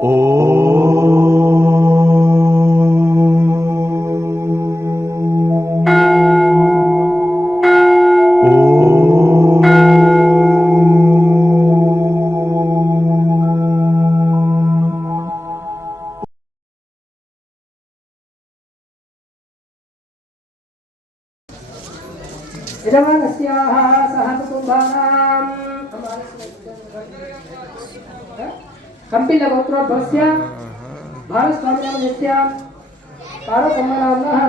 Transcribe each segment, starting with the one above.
यजमानस्याः सह कुटुम्बानां कंपिलगोत्रोद्भवस्य भारतस्वामिनामस्य पार्वतम्मनाम्नः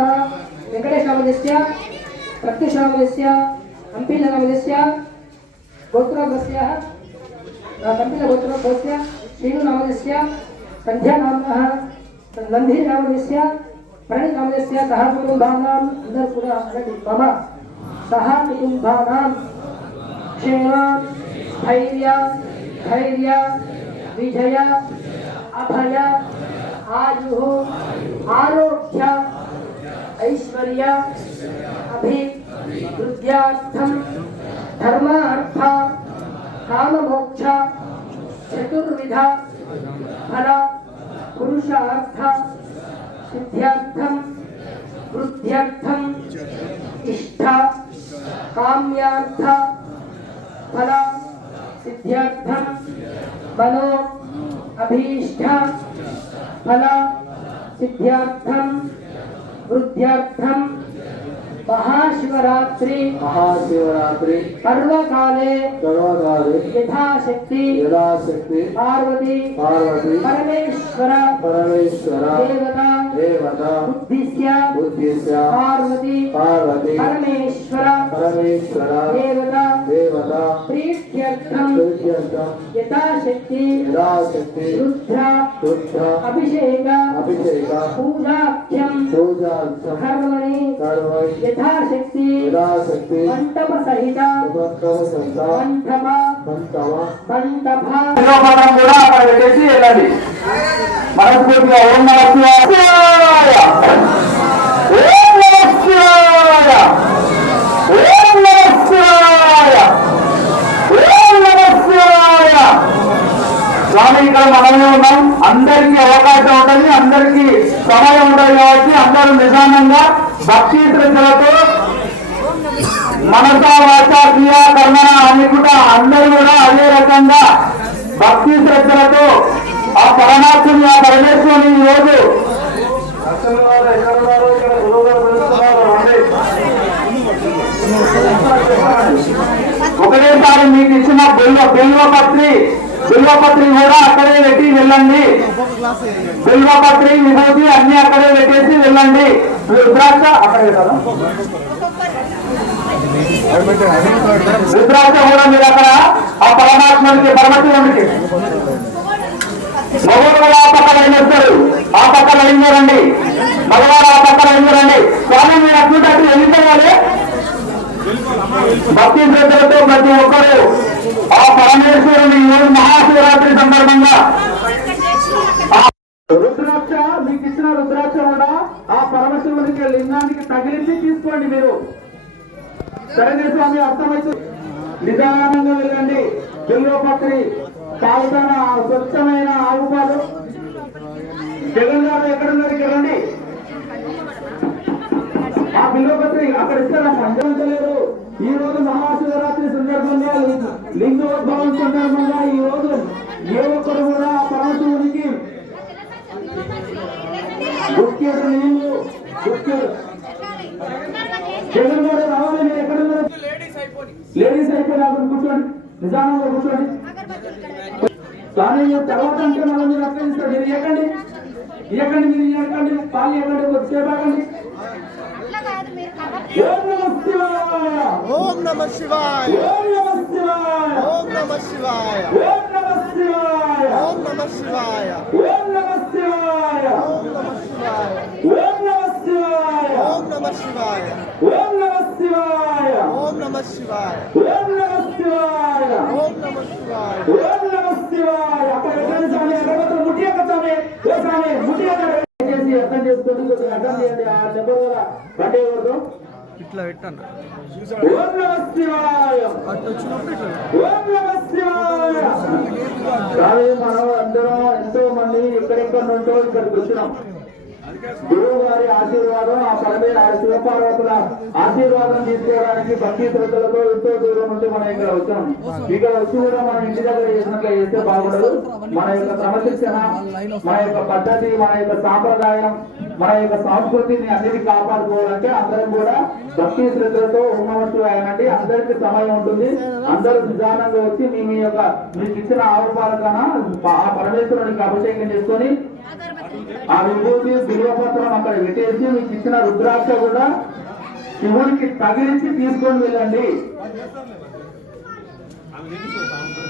वेङ्कटेशनामस्य प्रत्युषनामस्य कंपिलनामस्य गोत्रोद्भवस्य कंपिलगोत्रोद्भवस्य श्रीनुनामस्य सन्ध्यानाम्नः नन्दिनामस्य प्रणिनामस्य सह कुटुम्बानां मम सह कुटुम्बानां क्षेम धैर्य विजय अभय आयु आरोग्य ऐश्वर्य अभिवृद्ध्यार्थं धर्म अर्थ काम मोक्ष चतुर्विध फल पुरुषार्थ सिद्ध्यर्थं वृद्ध्यर्थं इष्ट काम्यार्थ फल सिद्ध्यर्थं मनो अभीष्ट फल सिद्ध्यर्थं वृद्ध्यर्थं महाशिवरात्रि पर्वकाले यथाशक्ति पार्वती परमेश्वर देवता बुद्धिस्य पार्वती परमेश्वर देवता प्रीत्यर्थं यथाशक्ति रुद्र अभिषेक पूजाख्यं कर्मणि यथाशक्ति मंडप सहित मंडप కూడా అక్కడ పెట్టేసి వెళ్ళండి. మనస్ఫూర్తిగా ఓం నమః శివాయ ఓం నమః శివాయ ఓం నమః శివాయ ఓం నమః శివాయ. స్వామి ఇక్కడ మనమే ఉన్నాం, అందరికీ అవకాశం ఉంటుంది, అందరికీ సమయం ఉంటుంది కాబట్టి అందరూ నిదానంగా భక్తి శ్రద్ధలతో మనసా వాచ క్రియా కర్మణ అనుకుంటా అందరూ కూడా అదే రకంగా భక్తి శ్రద్ధలతో ఆ పరమాత్మని ఆ పరమేశ్వరుని ఈ రోజు ఒకటేసారి మీకు ఇచ్చిన బిల్వపత్రి కూడా అక్కడే పెట్టి వెళ్ళండి. బిల్వపత్రి విభూతి అన్ని అక్కడే పెట్టేసి వెళ్ళండి. రుద్రాక్ష అక్కడే కదా, రుద్రాక్ష కూడా మీరు అక్కడ ఆ పరమాత్మకి పరమశివునికి మగవారు ఆ పక్కన వెళ్ళొస్తారు, ఆ పక్కన వెళ్ళారండి, మగవారు ఆ పక్కన వెళ్ళారండి. స్వామి మీరు అట్లుంటే అటు వెళ్ళిపోవాలి. భక్తి శ్రద్ధలతో ప్రతి ఒక్కరు ఆ పరమేశ్వరుని మహాశివరాత్రి సందర్భంగా రుద్రాక్ష మీకు ఇచ్చిన రుద్రాక్ష కూడా ఆ పరమశివునికి లింగానికి తగిలించి తీసుకోండి. మీరు సరైన స్వామి అర్థమైతే నిదానంగా వెళ్ళండి. బిల్వపత్రి తాగుతాన స్వచ్ఛమైన ఆవు పాలు. జగన్ గారు ఎక్కడున్నారు? ఇక్కడ రండి. ఆ బిల్వపత్రి అక్కడ ఇస్తారా? పంచలేదు. ఈ రోజు మహాశివరాత్రి సందర్భంగా లింగోద్భవం సందర్భంగా ఈ రోజు ఏ ఒక్కరు కూడా పరమశివునికి గుర్తు నీళ్ళు జగన్ గారు రావాలి. మీరు ఎక్కడ ఉన్నారు? లేడీస్ అయిపోయి అక్కడ కూర్చోండి, నిదానంగా కూర్చోండి. కానీ తర్వాత అంటే మనం మీరు అక్కడ ఇస్తారు. మీరు ఇవ్వకండి, మీరు ఇవ్వకండి, పాలు ఇవ్వకండి, కొద్దిసేపు ఆగండి. ఓం నమః శివాయ ఓం నమః శివాయ ఓం నమః శివాయ ఓం నమః శివాయ ఓం నమః శివాయ ఓం నమః శివాయ ఓం నమః శివాయ ఓం నమః శివాయ ఓం నమః శివాయ ఓం నమః శివాయ ఓం నమః శివాయ ఓం నమః శివాయ ఓం నమః శివాయ ఓం నమః శివాయ. అక్కడ స్వామి అక్కడ ముట్టియక స్వామి ఓ స్వామి ముట్టియక చేసి అర్థం చేసుకొని కొద్దిగా అర్థం చేయండి. ఆ దెబ్బ వల్ల పట్టేయకూడదు. ఇట్లా పెట్టండి. ఓం నమః శివాయ అట్లా వచ్చినప్పుడు ఇట్లా ఓం నమః శివాయ. మనం అందరం ఎంతో మంది ఎక్కడి నుండో ఇక్కడికి వచ్చినాం. గురువు గారి ఆశీర్వాదం, ఆ పరమేశ్వర శివపార్వతుల ఆశీర్వాదం తీసుకోవడానికి భక్తి శ్రద్ధలతో ఎంతో దూరం నుండి మనం ఇక్కడ వచ్చాం. ఇక్కడ వచ్చి కూడా మనం ఇంటి దగ్గర చేసినట్లు చేస్తే బాగుండదు. మన యొక్క క్రమశిక్షణ, మన యొక్క పద్ధతి, మన యొక్క సాంప్రదాయం, మన యొక్క సంస్కృతిని అన్నిటి కాపాడుకోవాలంటే అందరం కూడా భక్తి శ్రద్ధలతో ఉన్నట్టు అందరికి సమయం ఉంటుంది. అందరూ నిదానంగా వచ్చి మీ యొక్క మీకు ఇచ్చిన ఆవుపాలకన ఆ పరమేశ్వరునికి అభిషేకం చేసుకొని ఆ విభూతి బిల్వపత్రం అక్కడ పెట్టేసి మీకు ఇచ్చిన రుద్రాక్ష కూడా శివుడికి తగిలించి తీసుకొని వెళ్ళండి.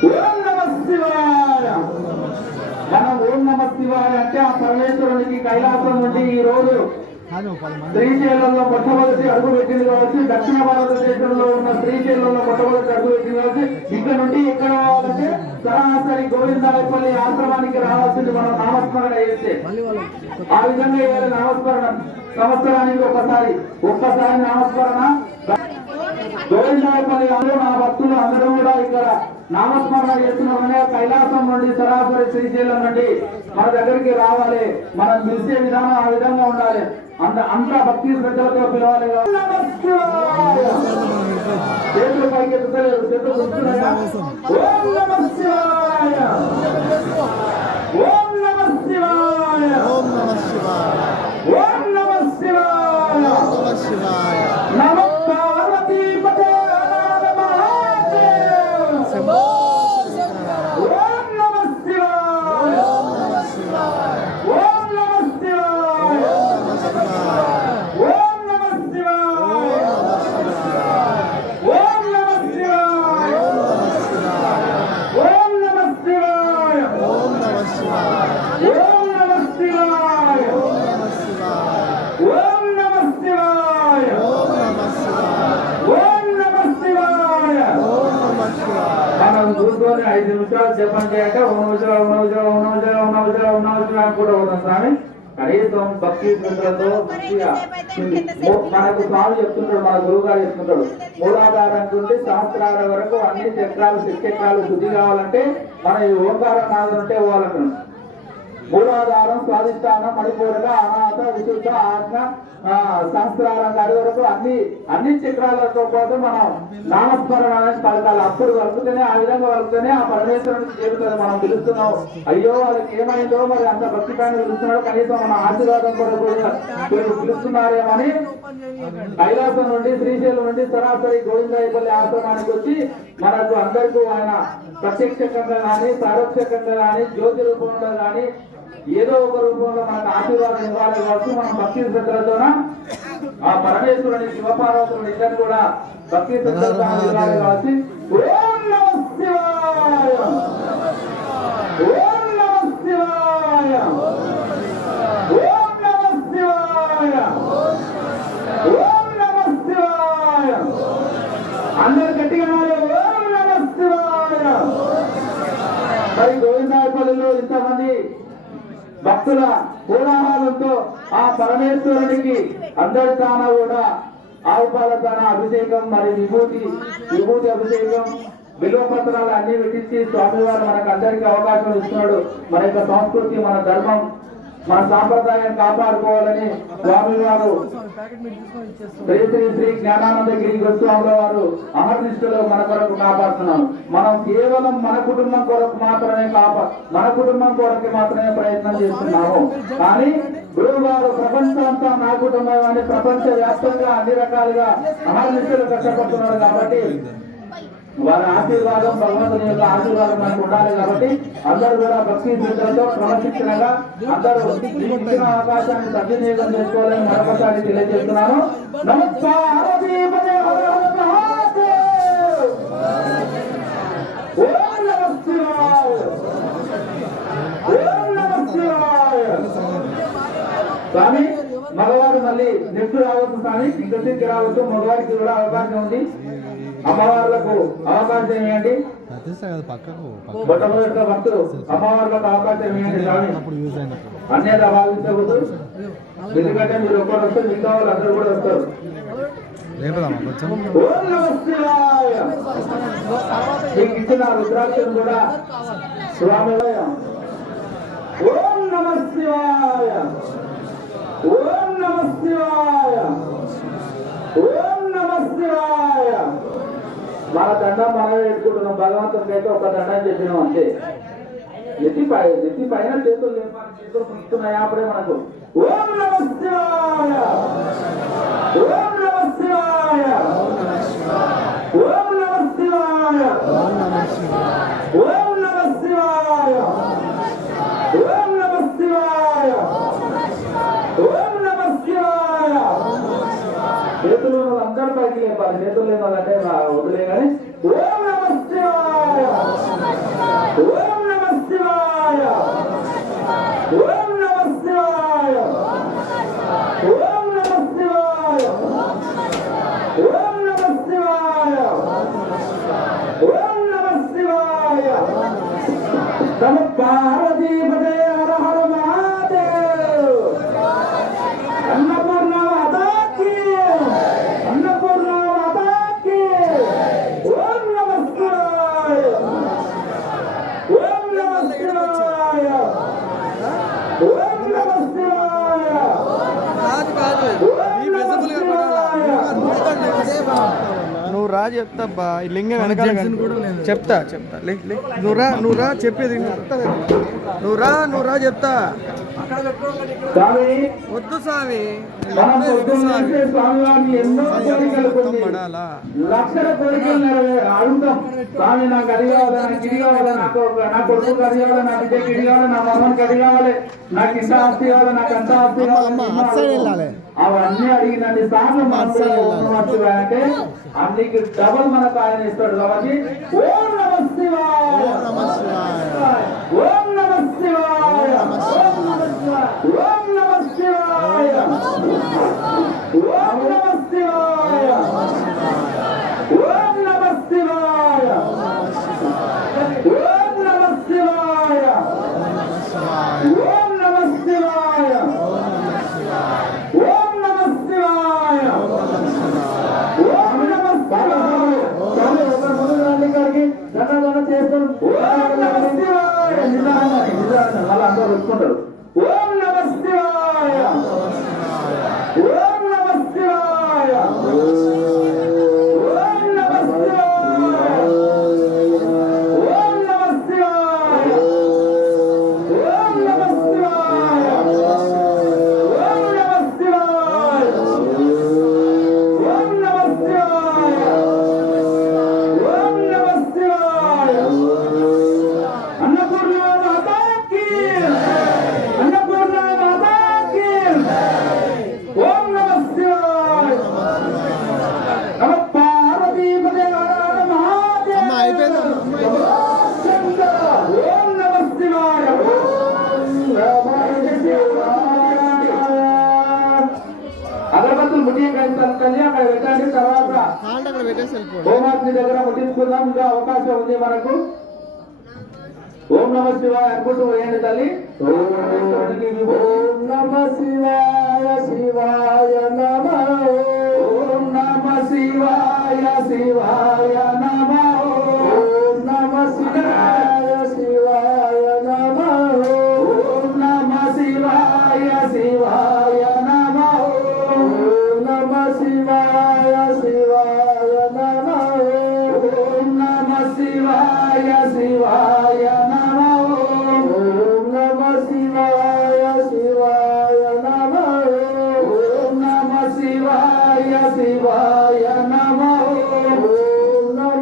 ఓం నమః శివాయ. మనం ఓం నమః శివాయ అంటే ఆ పరమేశ్వరునికి కైలాసం నుండి ఈ రోజు శ్రీశైలంలో మొట్టమొదటి అడుగు పెట్టింది కావచ్చు, దక్షిణ భారతదేశంలో ఉన్న శ్రీశైలంలో మొట్టమొదటి అడుగు పెట్టింది కావచ్చు. ఇక్కడ నుండి ఎక్కడ రావాలంటే సరాసరి గోవిందాయపల్లి ఆశ్రమానికి రావాల్సింది మనం నామస్మరణ చేస్తే. ఆ విధంగా ఇవాళ నామస్మరణ సంవత్సరానికి ఒక్కసారి నామస్మరణ గోవిందాయపల్లి అందరూ నా భక్తులు అందరూ కూడా ఇక్కడ నామస్మరణ చేస్తున్నామనే కైలాసం నుండి సరాసరి శ్రీశైలం నుండి మన దగ్గరికి రావాలి. మనం పిలిచే విధానం ఆ విధంగా ఉండాలి. అంతా భక్తి శ్రద్ధలతో పిలవాలి. చేతులు పైకి ఎత్తుతలేరు, చేతులు వస్తున్నాయా? ఓం నమః శివాయ. ఓం నమః శివాయ. ఓం నమః శివాయ. ఓం నమః శివాయ. ఓం నమః శివాయ. నమః పార్వతీ పతే నమః. ఓం నమః శివాయ. ఓం నమః శివాయ. ఓం నమః శివాయ. ఓం నమః శివాయ. ఓం నమః శివాయ. ఓం నమః శివాయ. ఓం నమః శివాయ. ఓం నమః శివాయ. ఓం నమః శివాయ. ఓం నమః శివాయ. ఓం నమః శివాయ. ఓం నమః శివాయ. మనం కూర్చొని 5 నిమిషాలు చెప్పండి అంటే ఓం నమః కూడా అవుతాం స్వామి. కనీసం భక్తి శ్రద్ధలతో మనకు స్వామి చెప్తుంటాడు, మన గురువు గారు చెప్తుంటాడు, మూలాధారం నుండి సహస్రాల వరకు అన్ని చక్రాలు శక్చక్రాలు శుద్ధి కావాలంటే మన ఈ ఓంకారం నాదం ఉంటే పోవాలంటున్నాడు. మూలాధారం, స్వాధిష్టానం, మణిపూరక, అనాథ, విశుద్ధ, ఆజ్ఞ, సహస్రారం గారి వరకు అన్ని చక్రాలతో పాటు మనం నామస్మరణ అనేది పలకాలి. అప్పుడు వలుకుతేనే, ఆ విధంగా వలుకుతేనే ఆ పరమేశ్వరునికి చేరుతుంది. మనం పిలుస్తున్నాం, అయ్యో వాళ్ళకి ఏమైందో మరి అంత భక్తి పైన పిలుస్తున్నాడు, కనీసం మన ఆశీర్వాదం కూడా పిలుస్తున్నారేమని కైలాసం నుండి శ్రీశైలం నుండి సరాసరి గోవిందాయపల్లి ఆశ్రమానికి వచ్చి మనకు అందరికీ ఆయన ప్రత్యక్షంగా కానీ పరోక్షంగా కానీ జ్యోతి రూపంలో కానీ ఏదో ఒక రూపంలో మనకు ఆశీర్వాదం ఇవ్వాలి కాబట్టి మనం భక్తి శ్రద్ధలతోన ఆ పరమేశ్వరుని శివపార్వతులను ఇద్దరు కూడా భక్తి శ్రద్ధలతో ఇవ్వాలి కాబట్టి ఓం నమః శివాయ. ఓం నమః శివాయ. ఓం నమః శివాయ. ఓం నమః శివాయ. అందరు గట్టిగా ఓం నమః శివాయ. మరి గోవిందాయపల్లిలో ఇంతమంది భక్తుల కోలాహలంతో ఆ పరమేశ్వరునికి అందరి తాన కూడా ఆవుపాల తాన అభిషేకం, మరి విభూతి అభిషేకం, బిల్వపత్రాలు అన్ని పెట్టించి స్వామివారు మనకు అందరికీ అవకాశం ఇస్తున్నాడు. మన యొక్క సంస్కృతి, మన ధర్మం, మన సాంప్రదాయం కాపాడుకోవాలని స్వామివారు శ్రీ శ్రీ శ్రీ జ్ఞానానందగిరి గోస్వాముల వారు అమర్నిష్టలో మన కొరకు కాపాడుతున్నాం. మనం కేవలం మన కుటుంబం కొరకు మాత్రమే ప్రయత్నం చేస్తున్నాము. కానీ గురువు గారు ప్రపంచం అంతా నా కుటుంబం అని ప్రపంచ వ్యాప్తంగా అన్ని రకాలుగా అమర్నిష్టలు కష్టపడుతున్నారు. కాబట్టి వారి ఆశీర్వాదం, భగవంతుని యొక్క ఆశీర్వాదం మనకు ఉండాలి. కాబట్టి అందరూ కూడా భక్తి శ్రద్ధలతో క్రమశిక్షణగా అందరూ ఇచ్చిన అవకాశాన్ని సద్వినియోగం చేసుకోవాలని మరొకసారి తెలియజేస్తున్నాను. నమస్కారం. స్వామి మగవారు మళ్ళీ నెక్స్ట్ రావచ్చు స్వామి, ఇంకొకరికి రావచ్చు, మగవారికి కూడా అవకాశం ఉంది. అమ్మవార్లకు అవకాశం ఇవ్వండి. మొట్టమొదటిగా భక్తులు అమ్మవార్లకు అవకాశం ఇవ్వండి స్వామి. అన్యత భావించకూడదు, ఎందుకంటే మీరు ఒక్కరు వస్తే మిగతా వాళ్ళు అందరూ కూడా వస్తారు. ఓం నమః శివాయ. మీకు ఇచ్చిన రుద్రాక్షను కూడా స్వామి ఓం నమః శివాయ ఓం నమః శివాయ ఓం నమః శివాయ. మన దండం మనం వేసుకుంటున్నాం. భగవంతుడికి అయితే ఒక దండం చెప్పినాం అంతే. నెత్తి పైన చేతులు లేపాలి. చేతులు పుస్తున్నాయి అప్పుడే మనకు ఓం నమః శివాయ ఓం నమః శివాయ ఓం నమః శివాయ ఓం నమః శివాయ ఓం నమః శివాయ ఓం నమః శివాయ. చేతులు అందరూ పైకి లేపాలి. చేతులు లేని వాళ్ళంటే వదిలే కానీ ఓం నమః శివాయ ఓం నమః శివాయ ఓం నమః శివాయ ఓం నమః శివాయ ఓం నమః శివాయ ఓం నమః శివాయ. తమ పార్వతీపదే హర హర మహాదేవ్. అన్నపూర్ణ మాతాకి అన్నపూర్ణ మాతాకి. ఓం నమః శివాయ ఓం నమః శివాయ ఓం నమః శివాయ. నువ్వు రా చెప్తా ఈ లింగం వెనకాల చెప్తా నువ్వు రా చెప్పేది నువ్వు రా చెప్తా. వద్దు స్వామి స్వామివారిని ఎన్నో కోరికలు లక్షల కోరికలు అడుగుతాం. స్వామి నాకు అది కావాలి, నాకు ఇది కావాలి, నా కొడుకు అది కావాలి, నా బిడ్డకి ఇది కావాలి, నా మమ్మకి అది కావాలి, నాకు ఇంత ఆస్తి కావాలి, నాకు అంత ఆస్తి కావాలి. అవన్నీ అడిగినన్ని సార్లు అంటే అన్నికి డబల్ మనకు ఆయన ఇస్తాడు. కాబట్టి ఓం నమః శివాయ ఓం నమః శివాయ ఓం నమః శివాయ ఓం నమః శివాయ ఓం నమః శివాయ ఓం నమః శివాయ ఓం నమః శివాయ ఓం నమః శివాయ ఓం నమః శివాయ ఓం నమః శివాయ. చేస్తాం ఓం నమః శివాయ. మళ్ళీ అందరూ వచ్చుకుంటారు. ఓం నమః శివాయ ఓం నమః శివాయ ఓం నమః శివాయ ఓం నమః శివాయ ఓం నమః శివాయ ఓం నమః శివాయ ఓం నమః శివాయ ఓం నమః శివాయ. అన్నపూర్ణ మాతాకి అన్నపూర్ణ మాతాకి. ఓం నమః శివాయ నమ పార్వతీపదే హర హర మహాదేవ్. ఓం నమః శివాయ అగరబత్తులు ముట్టి కలిసి అక్కడ పెట్టండి. తర్వాత హోమాగ్ని దగ్గర ముట్టించుకుందాం. ఇంకా అవకాశం ఉంది మనకు. ఓం నమః శివాయ అనుకుంటూ వేయండి తల్లి. ఓం నమః శివాయ శివాయ నమః ఓం నమః శివాయ శివాయ నమః ఓం నమః శివాయ శివాయ నమః ఓం నమః శివాయ శివాయ నమః ఓం నమః శివాయ శివాయ నమః ఓం నమః శివాయ శివాయ నమః ఓం నమః శివాయ శివాయ నమః ఓం నమః శివాయ శివాయ నమః ఓం నమః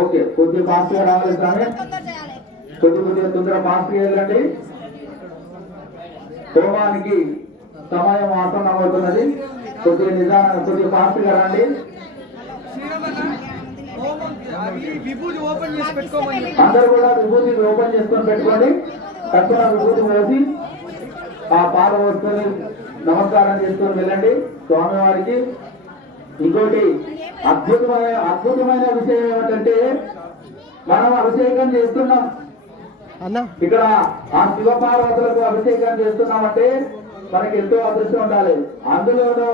ఓకే, కొద్దిగా ఫాస్ట్ గా రావాలి స్వామి. కొద్దిగా తొందర ఫాస్ట్ గా వెళ్ళండి. హోమానికి సమయం ఆసన్నమవుతున్నది. కొద్దిగా నిదానం, కొద్దిగా ఫాస్ట్ గా రండి. అందరూ కూడా విభూతిని ఓపెన్ చేసుకొని పెట్టుకోండి. తక్కువ విభూతి పోసి ఆ పాల వస్తువుని నమస్కారం చేసుకొని వెళ్ళండి స్వామివారికి. ఇంకోటి అద్భుతమైన విషయం ఏమిటంటే మనం అభిషేకం చేస్తున్నాం ఇక్కడ. ఆ శివపార్వతులకు అభిషేకం చేస్తున్నామంటే మనకి ఎంతో అదృష్టం ఉండాలి. అందులోనూ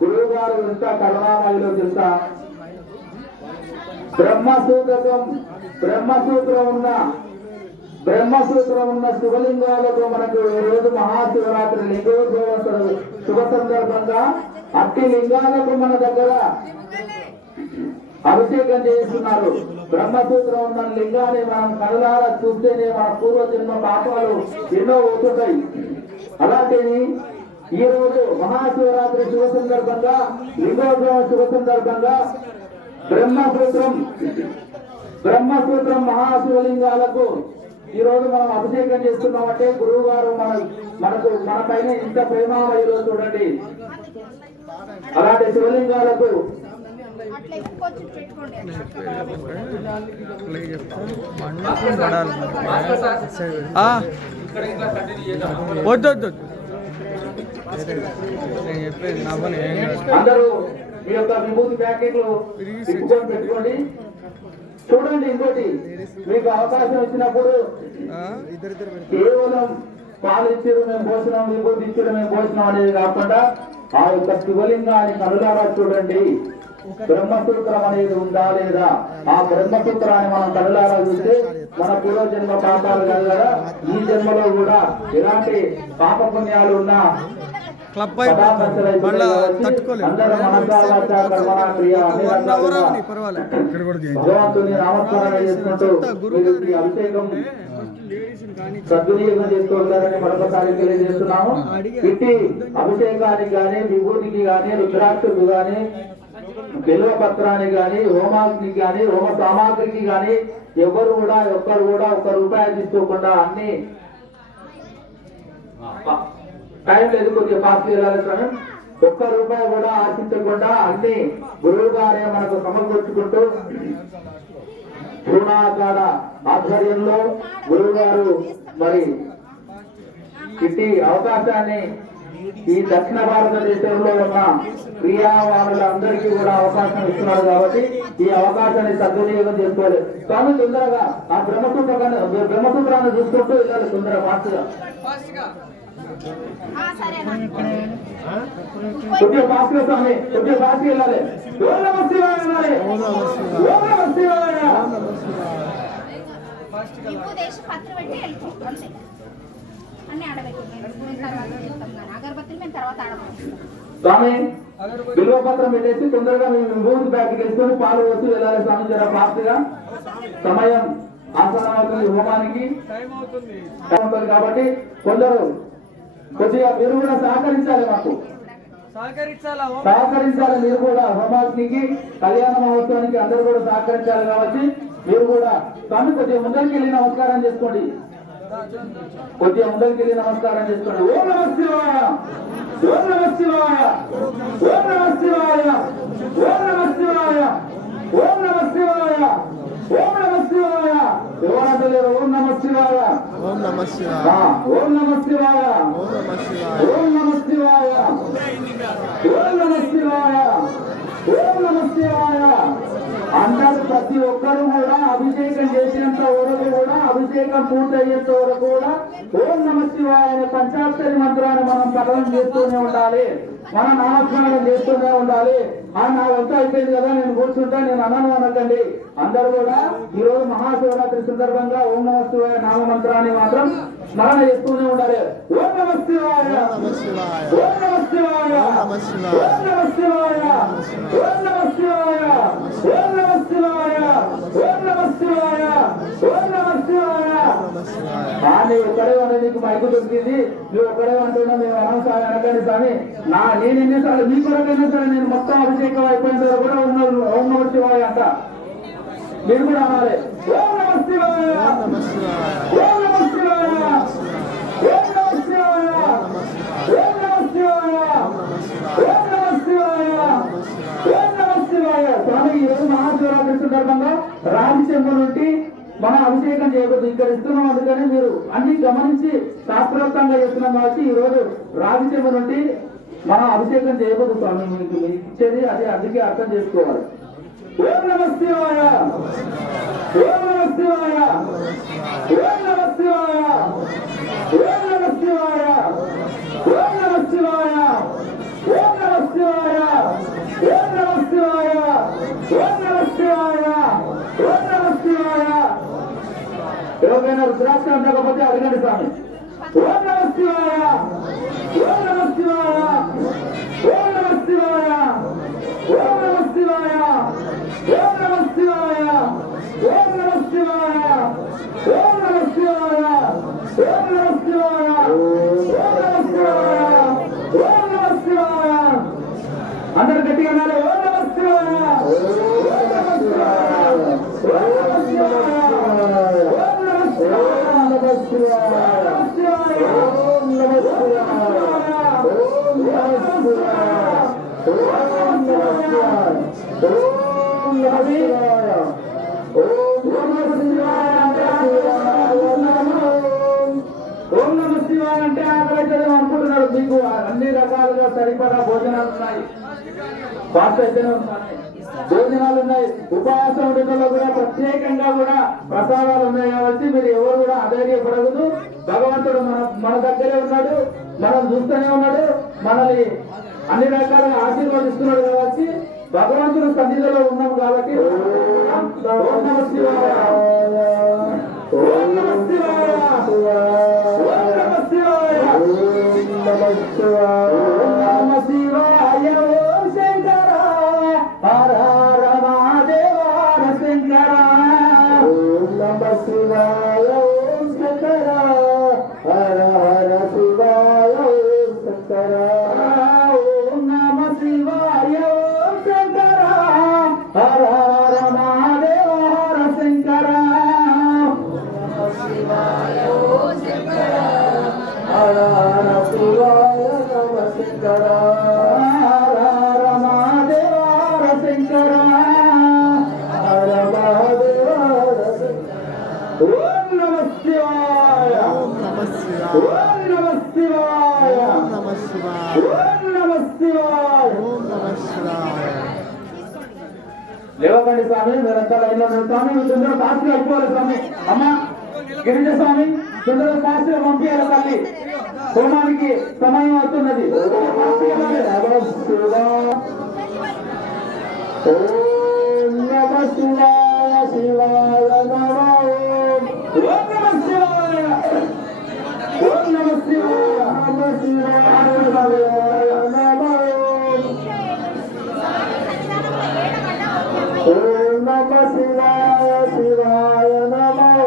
గురువు గారు తెలుసా, కరుణామయులు తెలుసా, బ్రహ్మసూత్రం ఉన్న శివలింగాలకు మనకు ఈ రోజు మహాశివరాత్రి లింగోద్భవ శుభ సందర్భంగా అట్టి లింగాలకు మన దగ్గర అభిషేకం చేస్తున్నారు. బ్రహ్మసూత్రం ఉన్న లింగాన్ని మనం కనులారా చూస్తేనే మన పూర్వజన్మ పాపాలు ఎన్నో అవుతుంటాయి. అలాంటిది ఈ రోజు మహాశివరాత్రి శుభ సందర్భంగా, లింగోద్భవ శుభ సందర్భంగా బ్రహ్మసూత్రం మహాశివలింగాలకు ఈ రోజు మనం అభిషేకం చేస్తున్నామంటే గురువు గారు మన పైన ఇంత ప్రేమామయులు చూడండి. అలాంటి శివలింగాలకు వద్దు అందరూ మీ యొక్క విభూతి ప్యాకెట్లు ఇచ్చుకొని పెట్టుకోండి. చూడండి, ఇంకోటి మీకు అవకాశం ఇచ్చినప్పుడు కేవలం పాలు ఇచ్చడం మేము పోసినాం, విభూతి ఇచ్చడం మేము పోసినాం అనేది కాకుండా ఆ యొక్క శివలింగాన్ని కనులారా చూడండి. బ్రహ్మసూత్రం అనేది ఉందా లేదా? ఆ బ్రహ్మసూత్రాన్ని మనం కనులారా చూస్తే మన పూర్వజన్మ పాపాలు కదా, ఈ జన్మలో కూడా ఎలాంటి పాప పుణ్యాలు ఉన్నా భగవంతుని నామస్మరణ చేసుకుంటూ అభిషేకం సద్వినియోగం చేసుకోవాలని మరొకసారి తెలియజేస్తున్నాము. ఇట్టి అభిషేకానికి గాని, విభూతికి గాని, రుద్రాక్షకు గాని, బిల్వ పత్రానికి గాని, హోమానికి గాని, హోమ సామాగ్రికి గాని ఒక్కరు కూడా ఒక్క రూపాయి తీసుకోకుండా అన్ని టైం లేదు, కొద్దిగా ఫాస్ట్ వెళ్ళాలి స్వామి. ఒక్క రూపాయి కూడా ఆశించకుండా అన్ని గురువు గారే మనకు సమకూర్చుకుంటూ పూర్ణాకార ఆధ్వర్యంలో గురువు గారు మరి ఇట్టి అవకాశాన్ని ఈ దక్షిణ భారతదేశంలో ఉన్న క్రియావాణులందరికీ కూడా అవకాశం ఇస్తున్నారు కాబట్టి ఈ అవకాశాన్ని సద్వినియోగం చేసుకోవాలి. కానీ తొందరగా ఆ బ్రహ్మసూత్రాన్ని చూసుకుంటూ వెళ్ళాలి, తొందరగా ఫాస్ట్గా. కొద్దిగా ఫాస్ట్గా స్వామి, కొద్దిగా ఫాస్ట్గా వెళ్ళాలి. ఓం నమః శివాయ అనాలి. ఓం నమః శివాయ. స్వామి బిల్వపత్రం పెట్టేసి తొందరగా మేము విభూతి ప్యాకెట్ వేసుకొని పాలు వచ్చి వెళ్ళాలి స్వామి. జర ఫాస్ట్ గా సమయం ఆసనం అవుతుంది, హోమానికి టైం అవుతుంది కాబట్టి కొందరు కొద్దిగా మీరు కూడా సహకరించాలి, మాకు సహకరించాలి. మీరు కూడా హోమానికి కళ్యాణ మహోత్సవానికి అందరూ కూడా సహకరించాలి కాబట్టి మీరు కూడా స్వామి కొద్దిగా ముందరికి వెళ్ళి నమస్కారం చేసుకోండి. కొద్దిగా ముందరికి వెళ్ళి నమస్కారం చేసుకోండి. ఓం నమః శివాయ, ఓం నమః శివాయ, ఓం నమః శివాయ, ఓం నమః శివాయ, ఓం నమః శివాయ, ఓం నమః శివాయ. ఎవరంటే లేరు. ఓం నమః శివాయ, ఓం నమః శివాయ, ఓం నమః శివాయ, ఓం నమః శివాయ, ఓం నమః శివాయ, ఓం నమః శివాయ. అందరూ ప్రతి ఒక్కరు కూడా అభిషేకం చేసినంత వరకు కూడా, అభిషేకం పూర్తయ్యేంత వరకు కూడా ఓం నమః శివాయ అనే పంచాక్షరి మంత్రాన్ని మనం పఠనం చేస్తూనే ఉండాలి, మన నామస్మరణ చేస్తూనే ఉండాలి. నా వంత అయిపోయింది కదా, నేను కూర్చుంటా, నేను అనకండి. అందరూ కూడా ఈ రోజు మహాశివరాత్రి సందర్భంగా ఓం నమః శివాయ నామ మంత్రాన్ని మాత్రం స్మరణ చేస్తూనే ఉండాలి. ఓం నమః శివాయ, ఓం నమః శివాయ, ఓం నమః శివాయ, ఓం నమః శివాయ, ఓం నమః శివాయ, ఓం నమః శివాయ, ఓం నమః శివాయ. కానీ ఒక్కడే అంటే నీకు మైకు దొరికింది, నువ్వు ఒక్కడే అంటున్నా, మేము అనకండి స్వామి. నేను ఎన్నిసార్లు మీ కొరకైనా సరే నేను మొత్తం అభిషేకం అయిపోయిన తర్వాత కూడా ఓం నమః శివాయ అంట. మీరు కూడా అనాలి. ఓం నమః శివాయ, ఓం నమః శివాయ, ఓం నమః శివాయ, ఓం నమః శివాయ, ఓం నమః శివాయ, ఓం నమః శివాయ. స్వామి ఈరోజు మహాశివరాత్రి సందర్భంగా రాగి చెంబు నుండి మనం అభిషేకం చేయకూడదు, ఇక్కడ ఇస్తున్నాం. అందుకని మీరు అన్ని గమనించి శాస్త్రోక్తంగా చేస్తున్నాం కాబట్టి ఈ రోజు రాగి చెంబు నుండి మనం అభిషేకం చేయకూడదు స్వామి. మీకు ఇచ్చేది అది, అందుకే అర్థం చేసుకోవాలి. ఓం నమః శివాయ, ఓం నమః శివాయ, ఓం నమః శివాయ, ఓం నమః శివాయ, ఓం నమః శివాయ, ఓం నమః శివాయ, ఓం నమః శివాయ, ఓం నమః శివాయ, ఓం నమః శివాయ. ఎవరికైనా రుద్రాక్ష ఉండకపోతే అడగండి స్వామి. ఓం నమః శివాయ, ఓం నమః శివాయ, ఓం నమః శివాయ, ఓం నమః శివాయ, ఓం నమః శివాయ, ఓం నమః శివాయ, ఓం నమః శివాయ, ఓం నమః శివాయ, ఓం నమః శివాయ, ఓం నమః శివాయ. అందరు గట్టిగా అన్నారు. ఓం నమః శివాయ, ఓం నమః శివాయ, ఓం నమః శివాయ, ఓం నమః శివాయ, ఓం నమః శివాయ, ఓం నమః శివాయ, ఓం నమః శివాయ అంటే ఆకలి అనుకుంటున్నారు. మీకు అన్ని రకాలుగా సరిపడా భోజనాలు ఉన్నాయి, పాత్ర అయితేనే ఉన్నాయి, భోజనాలు ఉన్నాయి. ఉపవాసం ఉండటంలో కూడా ప్రత్యేకంగా కూడా ప్రసాదాలు ఉన్నాయి కాబట్టి మీరు ఎవరు కూడా అధైర్యపడకూడదు. భగవంతుడు మన దగ్గరే ఉన్నాడు, మనం చూస్తూనే ఉన్నాడు, మనల్ని అన్ని రకాలుగా ఆశీర్వదిస్తున్నాడు కాబట్టి భగవంతుడు సన్నిధిలో ఉన్నాం కాబట్టి ఓం నమః శివాయ, ఓం నమః శివాయ, ఓం నమః శివాయ, ఓం నమః శివాయ, ఓం నమః శివాయ. ఓం శంకర హర హర మహాదేవ హర శంకర. ఓం నమః శివాయ, ఓం శంకర హర హర శివాయ, ఓం శంకర. ఓం నమః శివాయ, ఓం శంకర హర హర మహాదేవ హర శంకర. హర హర శివాయ నమ శంకర, హర హర మహాదేవ హర శంకర, హర మహాదేవ హర శంకర. ఓం నమః శివాయ, ఓం నమః శివాయ, ఓం నమః శివాయ, ఓం నమః శివాయ, ఓం నమః శివాయ. లేవకండి స్వామి, మీరంతా లైన్లో స్వామి. తొందరగా పాస్గా అయిపోవాలి స్వామి. అమ్మ గిరిజ స్వామి తొందరగా పాస్గా పంపించాలి తల్లి, హోమానికి సమయం అవుతున్నది. ఓం నమః శివాయ, శివాయ నమః. ఓం నమః శివాయ, ఓం నమః శివాయ, నమః శివాయ నమః. ఓం నమః శివాయ, శివాయ నమః.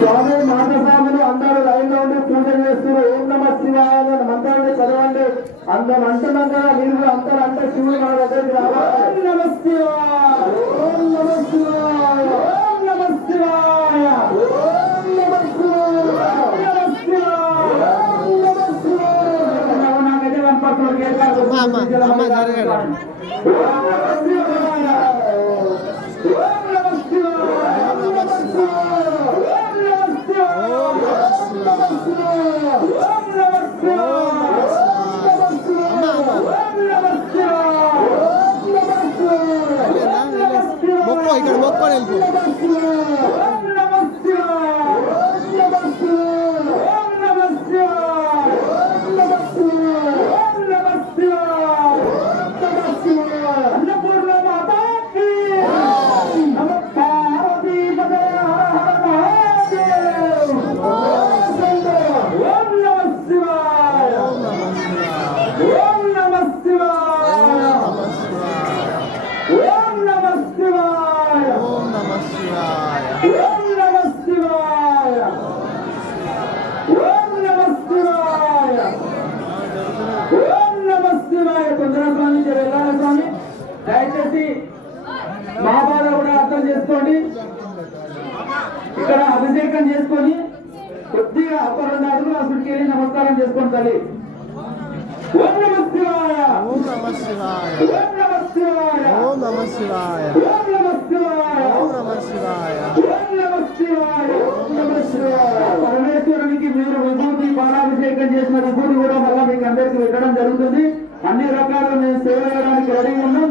స్వామి మానస్వాములు అందరూ లైన్ లో ఉండి పూజ చేస్తున్నారు. ఓం నమః శివాయ అనే మంత్రాన్ని చదవండి. అందరం అంటున్నాం కదా, మీరు కూడా అందరూ అంటే శివుడు మన దగ్గరికి రావాలి. ఓం నమః శివాయ, ఓం నమః శివాయ, ఓం నమః శివాయ, ఓం నమః శివాయ, ఓం నమః శివాయ, ఓం నమః శివాయ. నాకైతే కనపడుతుంది. ఓం నమః శివాయ, ఓం నమః శివాయ, ఓం నమః శివాయ, ఓం నమః శివాయ, ఓం నమః శివాయ, ఓం నమః శివాయ, ఓం నమః శివాయ. మొక్కో ఇక్కడ మొక్కో వెళ్ళిపో. ఓం నమః శివాయ, ఓం నమః శివాయ, ఓం నమః శివాయ, ఓం నమః శివాయ, ఓం నమః శివాయ, ఓం నమః శివాయ. అన్నపూర్ణ మాత దయచేసి మా బాధ కూడా అర్థం చేసుకోండి. ఇక్కడ అభిషేకం చేసుకొని కొద్దిగా ఒక 2 అడుగులు అసలుకి వెళ్ళి నమస్కారం చేసుకోండి తల్లి. ఓం నమః శివాయ, ఓం నమః శివాయ, ఓం నమః శివాయ, ఓం నమః శివాయ, ఓం నమః శివాయ, ఓం నమః శివాయ, ఓం నమః శివాయ, ఓం నమః శివాయ. పరమేశ్వరునికి మీరు విభూతి పాలాభిషేకం చేసిన విభూతి కూడా మళ్ళీ మీకు అందరికీ పెట్టడం జరుగుతుంది. అన్ని రకాలుగా మేము సేవ చేయడానికి రెడీగా ఉన్నాం.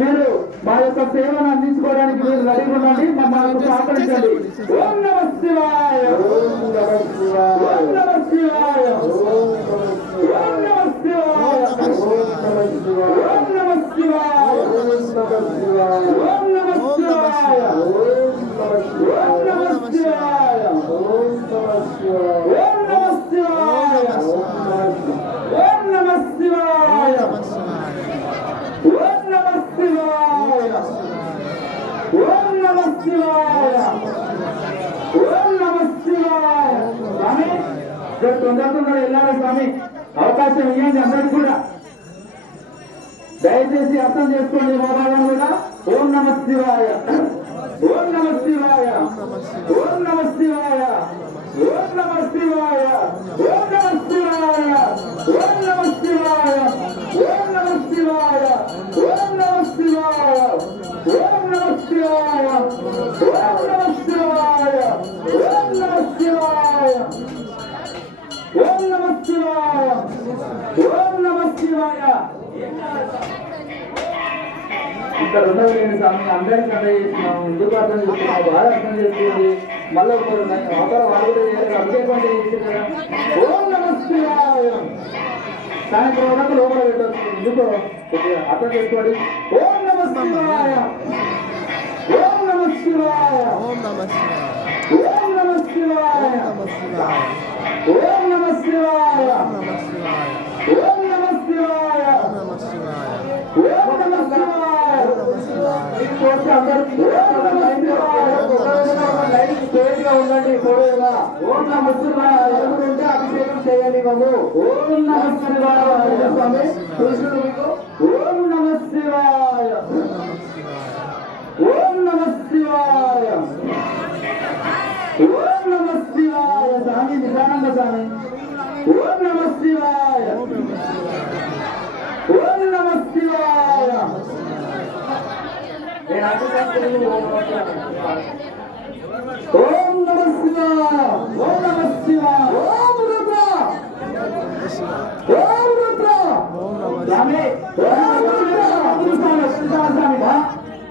మీరు మా యొక్క సేవను అందించుకోవడానికి మీరు రెడీగా ఉండండి. మాకు సహకరించండి. ఓం నమః శివాయ, ఓం నమః శివాయ, ఓం నమః శివాయ, ఓం నమః శివాయ, ఓం నమః శివాయ, ఓం నమః శివాయ, ఓం నమః శివాయ, ఓం నమః శివాయ, ఓం నమః శివాయ, ఓం నమః శివాయ, ఓం నమః శివాయ, ఓం నమః శివాయ, ఓం నమః శివాయ, ఓం నమః శివాయ, ఓం నమః శివాయ. స్వామి తొందరగా వెళ్ళాలి స్వామి. అవకాశం ఇవ్వండి అందరికి కూడా. దయచేసి అర్థం చేసుకోండి మా భాగం కూడా. ఓం నమః శివాయ, ఓం నమః శివాయ, ఓం నమః శివాయ, ఓం నమః శివాయ, ఓం నమః శివాయ, ఓం నమః శివాయ, ఓం నమః శివాయ, ఓం నమః శివాయ, ఓం నమః శివాయ, ఓం నమః శివాయ, ఓం నమః శివాయ, ఓం నమః శివాయ, ఓం నమః శివాయ. ఇక్కడ ఉన్నది స్వామి అందరికీ అర్థం చేస్తున్నాం. ఎందుకు అర్థం చేస్తున్నాం? బాగా అర్థం చేస్తుంది. మళ్ళీ అవతల వాళ్ళు కూడా అభిషేకం చేసి కదా. ఓం నమః శివాయ. సాయంత్రం వరకు లోపల పెట్టవచ్చు. ఎందుకు అర్థం చేసుకోండి. ఓం నమః శివాయ, ఓం నమః శివాయ, ఓం నమః శివాయ, ఓం నమః శివాయ, ఓం నమః శివాయ, ఓం నమః శివాయ, ఓం నమః శివాయ, ఓం నమః శివాయ, ఓం నమః శివాయ, ఓం నమః శివాయ. ఇంకోటి అందరికీ ఓం నమః శివాయ. లైట్ స్ట్రైట్ గా ఉండండి. పొడవుగా ఓం నమః శివాయ అనుకుంటే అభిషేకం చేయండి బాబు. ఓం నమః శివాయ స్వామి. కృష్ణుడు మీకు ఓం నమః శివాయ, ఓం నమః శివాయ, ఓం నమః శివాయ. స్వామి నిదానంగా స్వామి. ఓం నమః శివాయ, ఓం నమః శివాయ. ఓం నమః శివాయ, ఓం నమః శివాయ, ఓం రుద్ర, ఓం రుద్ర. స్వామి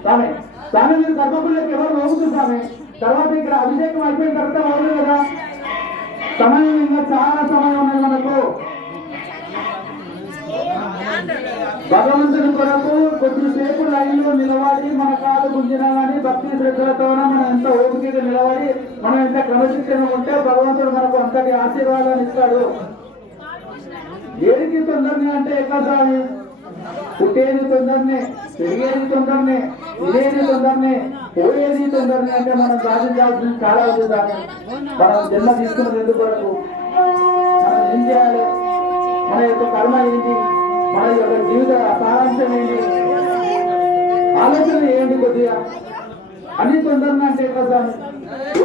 స్వామి స్వామి మీరు గర్భగుడిలోకి ఎవరు లోపుతు స్వామి. తర్వాత ఇక్కడ అభిషేకం అయిపోయిన తర్వాత అవుతుంది కదా. సమయం ఇంకా చాలా సమయం ఉన్నది మనకు. భగవంతుని కొరకు కొద్దిసేపు లైన్లో నిలబడి మన కాలు గుంజినా కానీ భక్తి శ్రద్ధలతో మనం ఎంత ఓపికగా నిలబడి మనం ఎంత క్రమశిక్షణ ఉంటే భగవంతుడు మనకు అంతటి ఆశీర్వాదాన్ని ఇస్తాడు. ఏడికి తొందరనే అంటే ఎట్లా స్వామి? పుట్టేది తొందరనే, పెరిగేది తొందరనే, ఇదేది తొందరనే, పోయేది తొందరనే అంటే మనం సాధించాల్సింది చాలా ఉంది. మనం జన్మ తీసుకున్నది ఎందుకు వరకు? మనం ఏం చేయాలి? మన యొక్క కర్మ ఏంటి? మన యొక్క జీవిత సారాంశం ఏంటి? ఆలోచన ఏంటి? కొద్దిగా అన్ని తొందరగా అంటే ఎట్లా స్వామి?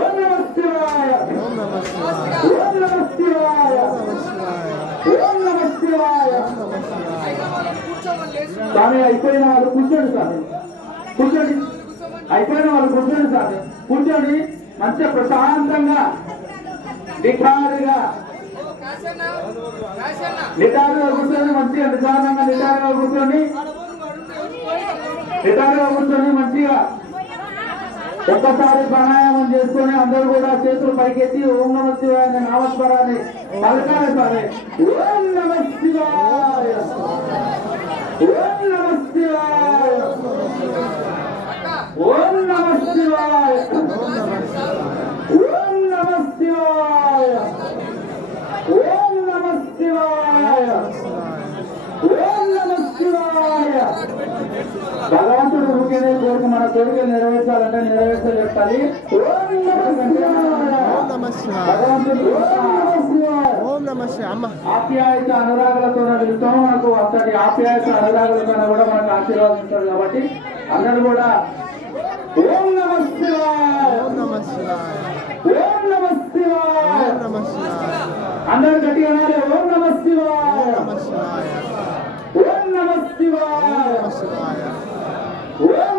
ఓం నమః శివాయ, ఓం నమః శివాయ, ఓం నమః శివాయ, ఓం నమః శివాయ. స్వామి అయిపోయిన వాళ్ళు కూర్చోండి స్వామి, కూర్చోండి. అయిపోయిన వాళ్ళు కూర్చోండి స్వామి, కూర్చోండి. మంచిగా ప్రశాంతంగా నిఖారుగా కూర్చొని మంచిగా నిదానంగా నిదానంగా కూర్చొని మంచిగా ఒక్కసారి ప్రాణాయామం చేసుకొని అందరూ కూడా చేతులు పైకెత్తి ఓం నమః శివాయ అనే నామస్మరాన్ని పలకాలి స్వామి. ఓం నమః శివాయ, ఓం నమః శివాయ, ఓం నమః శివాయ, ఓం నమః శివాయ, ఓం నమః శివాయ, ఓం నమః శివాయ. భగవంతుడు మొక్కేదే కోరిక మన కోరికలు నెరవేర్చాలంటే నెరవేర్చాలి చెప్పాలి. ఓం నమ శివాయ. భగవంతుడు ఓం నమ శివాయ. అమ్మ ఆప్యాయత అనురాగులతో వెళ్తాం. మనకు అంతటి ఆప్యాయత అనురాగులతో కూడా మనకు ఆశీర్వాదిస్తారు కాబట్టి అందరూ కూడా ఓం నమ శివాయ, ఓం నమ శివాయ. ఓం నమ శివాయ, ఓం నమ శివాయ. అందరూ గట్టిగా అనాలి. ఓం నమ శివాయ, ఓం నమ శివాయ. ఓం నమ శివాయ, ఓం నమ శివాయ. ఓం